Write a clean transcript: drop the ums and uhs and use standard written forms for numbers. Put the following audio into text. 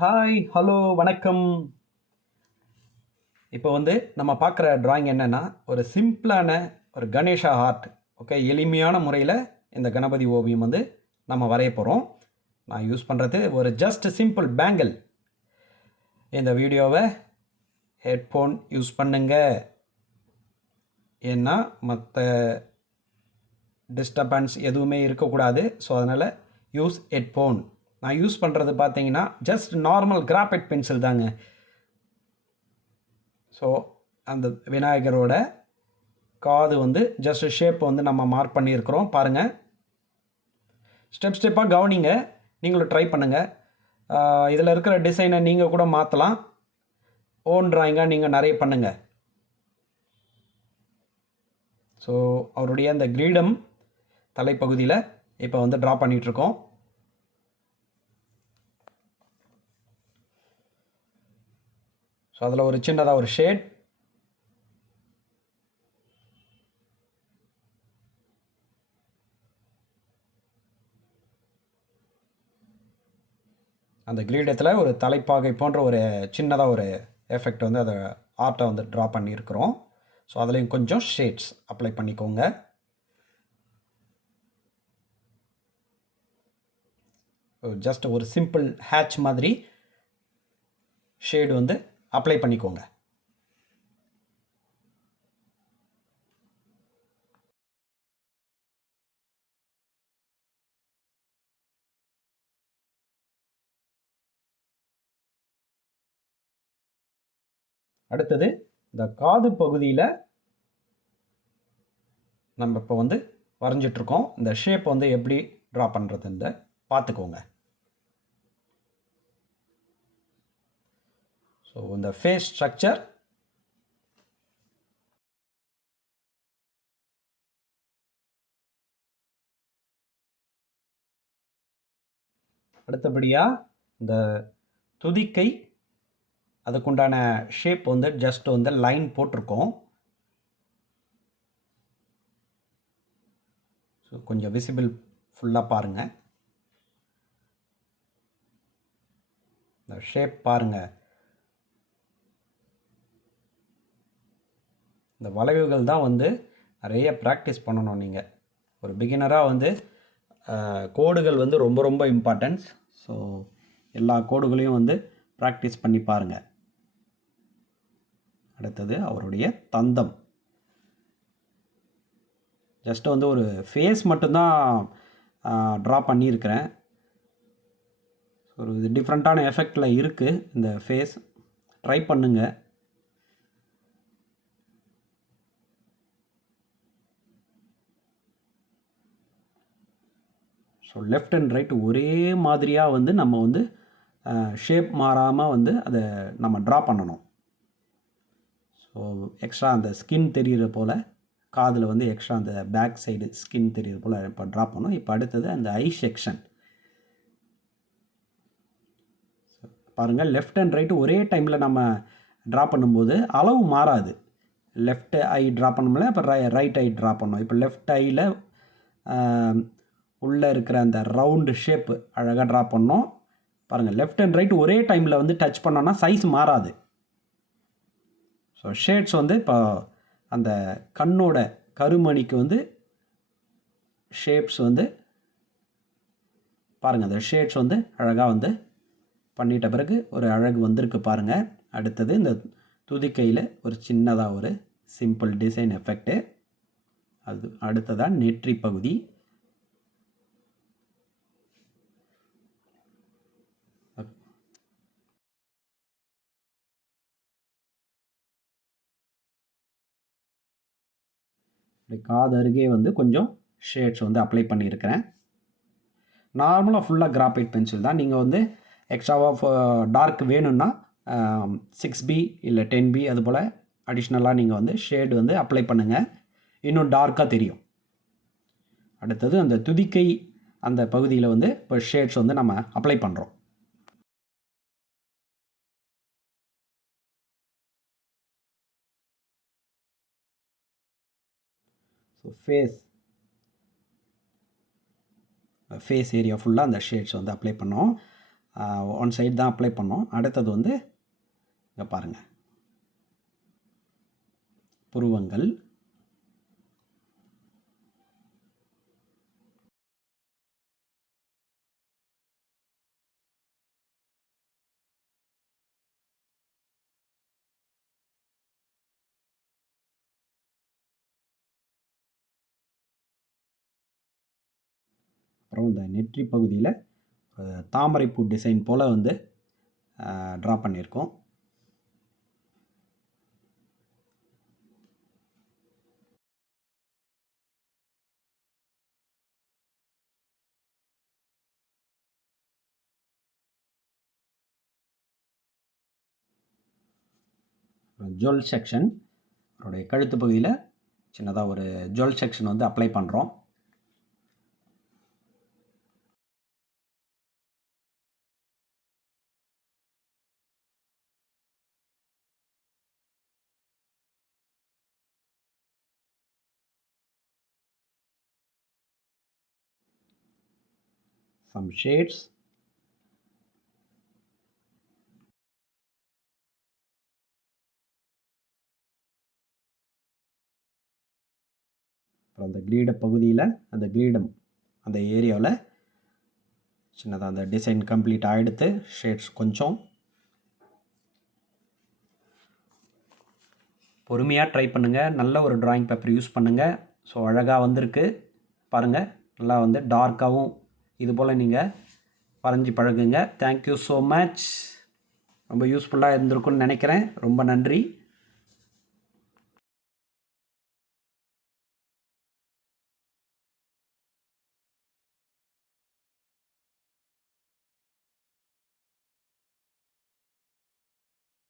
Hi, hello, வணக்கம். இப்போ வந்து நம்ம பார்க்குற டிராயிங் என்னன்னா, ஒரு சிம்பிளான ஒரு கணேஷா ஆர்ட். ஓகே, எளிமையான முறையில் இந்த கணபதி ஓவியம் வந்து நம்ம வரைய போகிறோம். நான் யூஸ் பண்ணுறது ஒரு ஜஸ்ட் சிம்பிள் பேங்கிள். இந்த வீடியோவை ஹெட்ஃபோன் யூஸ் பண்ணுங்க. ஏன்னா மற்ற டிஸ்டர்பன்ஸ் எதுவுமே இருக்கக்கூடாது. ஸோ அதனால் யூஸ் ஹெட்ஃபோன். நான் யூஸ் பண்ணுறது பார்த்தீங்கன்னா ஜஸ்ட் நார்மல் கிராஃபைட் பென்சில் தாங்க. ஸோ அந்த விநாயகரோட காது வந்து ஜஸ்ட் ஷேப் வந்து நம்ம மார்க் பண்ணியிருக்கிறோம். பாருங்கள், ஸ்டெப் ஸ்டெப்பாக கவனிங்க. நீங்களும் ட்ரை பண்ணுங்கள். இதில் இருக்கிற டிசைனை நீங்கள் கூட மாற்றலாம். ஓன் ட்ராயிங்காக நீங்கள் நிறைய பண்ணுங்கள். ஸோ அவருடைய அந்த கிரீடம் தலைப்பகுதியில் இப்போ வந்து ட்ரா பண்ணிகிட்ருக்கோம். ஸோ அதில் ஒரு சின்னதாக ஒரு ஷேட், அந்த கிரீடத்தில் ஒரு தலைப்பாகை போன்ற ஒரு சின்னதாக ஒரு எஃபெக்ட் வந்து அதை ஆர்ட்டை வந்து ட்ரா பண்ணியிருக்கிறோம். ஸோ அதுலேயும் கொஞ்சம் ஷேட்ஸ் அப்ளை பண்ணிக்கோங்க. ஜஸ்ட் ஒரு சிம்பிள் ஹேட்ச் மாதிரி ஷேடு வந்து அப்ளை பண்ணிக்கோங்க. அடுத்தது இந்த காது பகுதியில் நம்ம இப்போ வந்து வரைஞ்சிட்ருக்கோம். இந்த ஷேப் வந்து எப்படி ட்ரா பண்ணுறதுன்னு பார்த்துக்கோங்க. ஸோ இந்த ஃபேஸ் ஸ்ட்ரக்சர், அடுத்தபடியாக இந்த துதிக்கை, அதுக்குண்டான ஷேப் வந்து ஜஸ்ட் வந்து லைன் போட்டிருக்கோம். ஸோ கொஞ்சம் விசிபிள் ஃபுல்லாக பாருங்கள். இந்த ஷேப் பாருங்கள். இந்த வளைவுகள் தான் வந்து நிறைய ப்ராக்டிஸ் பண்ணணும். நீங்கள் ஒரு பிகினராக வந்து கோடுகள் வந்து ரொம்ப ரொம்ப இம்பார்ட்டன்ஸ். ஸோ எல்லா கோடுகளையும் வந்து ப்ராக்டிஸ் பண்ணி பாருங்கள். அடுத்தது அவருடைய தந்தம். ஜஸ்ட் வந்து ஒரு ஃபேஸ் மட்டும்தான் ட்ரா பண்ணியிருக்கிறேன். ஒரு டிஃப்ரெண்ட்டான எஃபெக்டில் இருக்குது இந்த ஃபேஸ். ட்ரை பண்ணுங்கள். ஸோ லெஃப்ட் அண்ட் ரைட் ஒரே மாதிரியாக வந்து நம்ம வந்து ஷேப் மாறாமல் வந்து அதை நம்ம ட்ரா பண்ணணும். ஸோ எக்ஸ்ட்ரா அந்த ஸ்கின் தெரிகிற போல், காதில் வந்து எக்ஸ்ட்ரா அந்த பேக் சைடு ஸ்கின் தெரிகிற போல் இப்போ ட்ரா பண்ணோம். இப்போ அடுத்தது அந்த ஐ செக்ஷன் பாருங்கள். லெஃப்ட் அண்ட் ரைட்டு ஒரே டைமில் நம்ம ட்ரா பண்ணும்போது அளவு மாறாது. லெஃப்ட் ஐ ட்ரா பண்ணோம்ல, இப்போ ரைட் ஐ ட்ரா பண்ணோம். இப்போ லெஃப்ட் ஐயில் உள்ளே இருக்கிற அந்த ரவுண்டு ஷேப்பு அழகாக ட்ரா பண்ணோம். பாருங்கள், லெஃப்ட் அண்ட் ரைட் ஒரே டைமில் வந்து டச் பண்ணோன்னா சைஸ் மாறாது. ஸோ ஷேட்ஸ் வந்து இப்போ அந்த கண்ணோட கருமணிக்கு வந்து ஷேப்ஸ் வந்து பாருங்கள், அந்த ஷேட்ஸ் வந்து அழகாக வந்து பண்ணிட்ட பிறகு ஒரு அழகு வந்திருக்கு பாருங்கள். அடுத்தது இந்த துதிக்கையில் ஒரு சின்னதாக ஒரு சிம்பிள் டிசைன் எஃபெக்ட்டு. அது அடுத்ததாக நெற்றி பகுதி. காது அருகே வந்து கொஞ்சம் ஷேட்ஸ் வந்து அப்ளை பண்ணியிருக்கிறேன். நார்மலாக ஃபுல்லாக கிராஃபைட் பென்சில் தான். நீங்கள் வந்து எக்ஸ்ட்ராவாக டார்க் வேணும்னா 6B இல்லை 10B அது போல் அடிஷ்னலாக நீங்கள் வந்து ஷேடு வந்து அப்ளை பண்ணுங்கள், இன்னும் டார்க்காக தெரியும். அடுத்தது அந்த துதிக்கை அந்த பகுதியில் வந்து இப்போ ஷேட்ஸ் வந்து நம்ம அப்ளை பண்ணுறோம். ஸோ ஃபேஸ் ஏரியா ஃபுல்லாக அந்த ஷேட்ஸ் வந்து அப்ளை பண்ணோம். ஒன் சைடு தான் அப்ளை பண்ணோம். அடுத்தது வந்து இங்கே பாருங்கள், புருவங்கள், அப்புறம் இந்த நெற்றி பகுதியில் தாமரைப்பூ டிசைன் போல் வந்து ட்ரா பண்ணியிருக்கோம். ஜுவல் செக்ஷன், அவருடைய கழுத்து பகுதியில் சின்னதாக ஒரு ஜுவல் செக்ஷன் வந்து அப்ளை பண்ணுறோம். some shades, அப்புறம் அந்த கிரீட பகுதியில் அந்த கிரீடம் அந்த ஏரியாவில் சின்னதாக அந்த டிசைன் கம்ப்ளீட் ஆகிடுத்து. ஷேட்ஸ் கொஞ்சம் பொறுமையாக ட்ரை பண்ணுங்கள். நல்ல ஒரு ட்ராயிங் பேப்பர் யூஸ் பண்ணுங்கள். ஸோ அழகாக வந்திருக்கு பாருங்கள். நல்லா வந்து டார்க்காகவும் இது போல் நீங்கள் வரைஞ்சி பழகுங்க. Thank you so much. ரொம்ப யூஸ்ஃபுல்லாக இருந்திருக்குன்னு நினைக்கிறேன். ரொம்ப நன்றி.